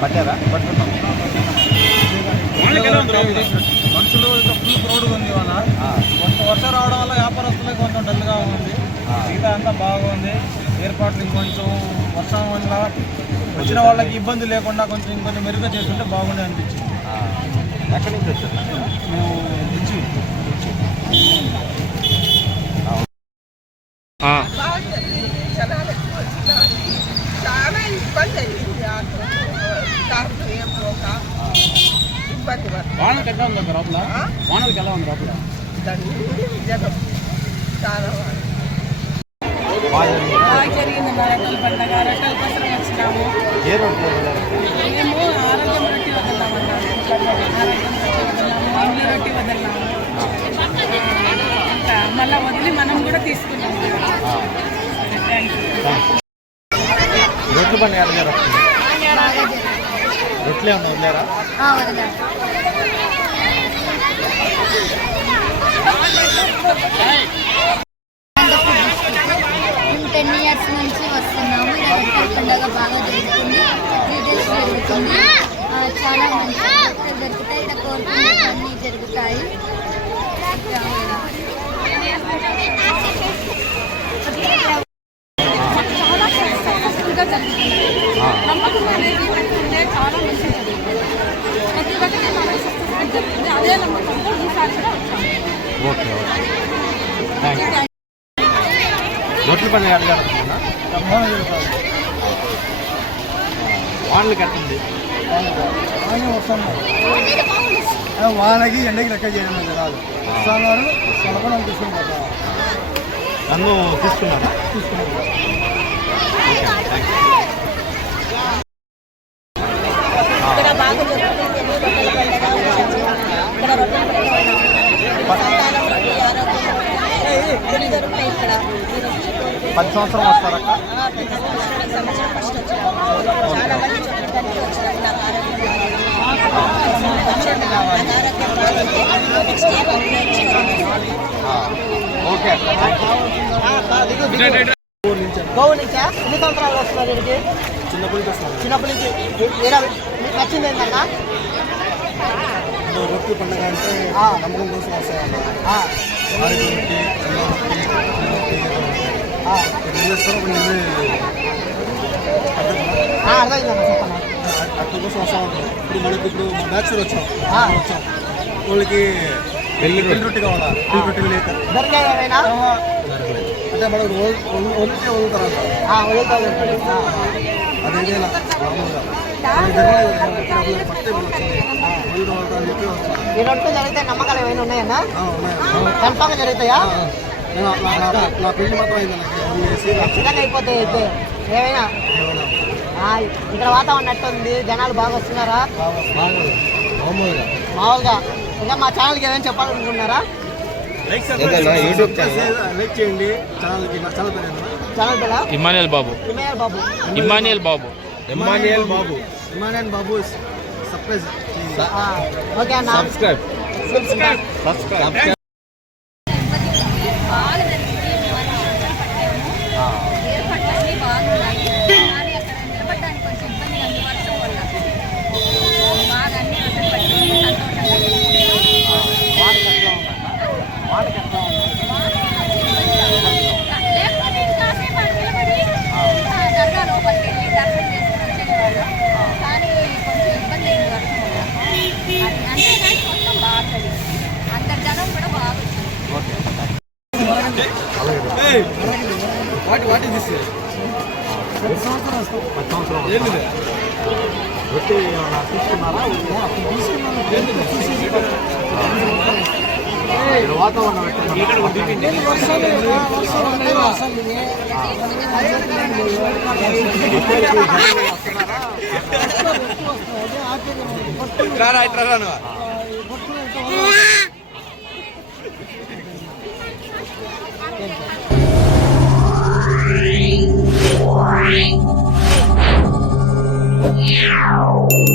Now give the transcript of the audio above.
పట్టారా పట్టుకున్నాం. మనుషులు ఇంకా ఫుల్ క్రౌడ్గా ఉంది ఇవాళ. కొంచెం వర్షం రావడం వల్ల వ్యాపారస్తులకు కొంచెం డల్గా ఉంది. మిగతా అంతా బాగుంది. ఏర్పాట్లు ఇంకొంచెం వర్షం వల్ల వచ్చిన వాళ్ళకి ఇబ్బంది లేకుండా ఇంకొంచెం మెరుగ్గా చేస్తుంటే బాగుండే అనిపించింది. ఎక్కడి నుంచి వచ్చారు? మేము నుంచి చాలా ఇబ్బంది అయింది. ఇబ్బంది వానలకి ఎలా ఉంది లోపల? వానలకి ఎలా ఉంది లోపల? చాలా బాగా జరిగింది. మా రెక్కల పండుగ రెక్కల కోసం వచ్చినాము. ఏ రోడ్లో మేము ఆరోగ్యం రొట్టి వదలన్నామన్నాము. ఇంట్లో రొట్టి వదలన్నాము. ఇంకా మళ్ళీ వదిలి మనం కూడా తీసుకున్నాము. Thank you. రొట్లు పండుగ గారు రొట్లే ఉన్నా వదిలేరా? మేము 10 years నుంచి వస్తున్నాము. ఇక్కడ రెక్కల పండుగ బాగా జరుగుతుంది. 3 days జరుగుతుంది. చాలా మంచి దొరుకుతాయి. ఇక్కడ కోరుకునేవన్నీ జరుగుతాయి. చాలా సక్సెస్ఫుల్గా జరుగుతుంది. నమ్మకం అనేది ఉంటే చాలా మంచిగా జరుగుతుంది. ప్రతి ఒక్కటి చాలా సక్సెస్ఫుల్ జరుగుతుంది. అదే నమ్మకంతో ఈసారి కూడా వచ్చాము. Okay okay thank you. రొట్లు పండుగ గారు వానలకి ఎట్టుంది? వానకి ఎండకి లెక్క చేయడం జనాలు వస్తున్నారు. సలపడం తీసుకుని పోతాం. నన్ను తీసుకున్నారా? తీసుకున్నాం. ఇక్కడ బాగా జరుగుతుంది. రొట్టెల పండుగ ఇక్కడ రొట్టెల సంతానం రొట్టె ఆరోగ్యం అన్ని దొరుకుతాయి ఇక్కడ. 10 సంవత్సరం వస్తారక్క? సంవత్సరం ఫస్ట్ వచ్చినాము. చాలా మంది చూడడానికి వచ్చినాము. నాకు ఆరోగ్యం బాగుంది. Next year okay. గోవు నుంచా? ఎన్ని సంవత్సరాలు వస్తున్నారు ఇక్కడికి? చిన్నప్పటి నుంచి వస్తాను. చిన్నప్పటి నుంచి మీకు నచ్చింది ఏంటన్నా? రొట్టెల పండుగ అంటే నమ్మకం కోసం వస్తాయన్న. అర్థమైందన్నా చెప్పన్నా. అట్ల కోసం వస్తూ ఉంటాం. ఇప్పుడు మనకి మా బ్యాచులర్ వచ్చాం. వాళ్ళకి పెళ్లి రొట్టె కావాలా? పెళ్లి రొట్టెలు లేక దొరికాయి ఏమైనా? అంటే మనకు వదిలితే వదులుతారంట. అదే మామూలుగా పట్టే వచ్చింది. ఈ రొట్టె జరిగితే నమ్మకాలు ఏమైనా ఉన్నాయన్నా? కన్ఫామ్గా జరుగుతాయా? నా పెళ్లి మాత్రం అయింది. ఖచ్చితంగా అయిపోతాయి. అయితే ఏమైనా ఇక్కడ వాతావరణం ఎట్టుంది? జనాలు బాగా వస్తున్నారా? మామూలుగా ఇంకా మా ఛానల్కి ఏమైనా చెప్పాలనుకుంటున్నారా? యూట్యూబ్ లైక్ చేయండి. ఛానల్ పేరు ఇమానియల్ బాబు. ఇమానియల్ బాబు సర్ప్రైజ్. ఓకే అన్న. బాగా జరిగింది. మేము 1 సంవత్సరం పట్టాము. ఏర్పాట్లన్నీ బాగున్నాయి. కానీ అక్కడ నిలబడడానికి కొంచెం ఇబ్బందిగా ఉంది వర్షం వల్ల. బాగా అన్ని రోజులు పట్టింది. లేకపోతే ఇంకాసేపు నిలబడి దర్గా లోపలికి వెళ్ళి దర్శనం చేసుకుని వచ్చేవాళ్ళు. కానీ కొంచెం ఇబ్బంది అయింది వర్షం వల్ల. అంతేగాని మొత్తం బాగా జరిగింది. అంతర్జనం కూడా బాగా వచ్చింది. What is this? 10 సంవత్సరం ఏంటి? రొట్టె ఏమన్నా తీసుకున్నారా? వాతావరణం ఇట్లా Wow.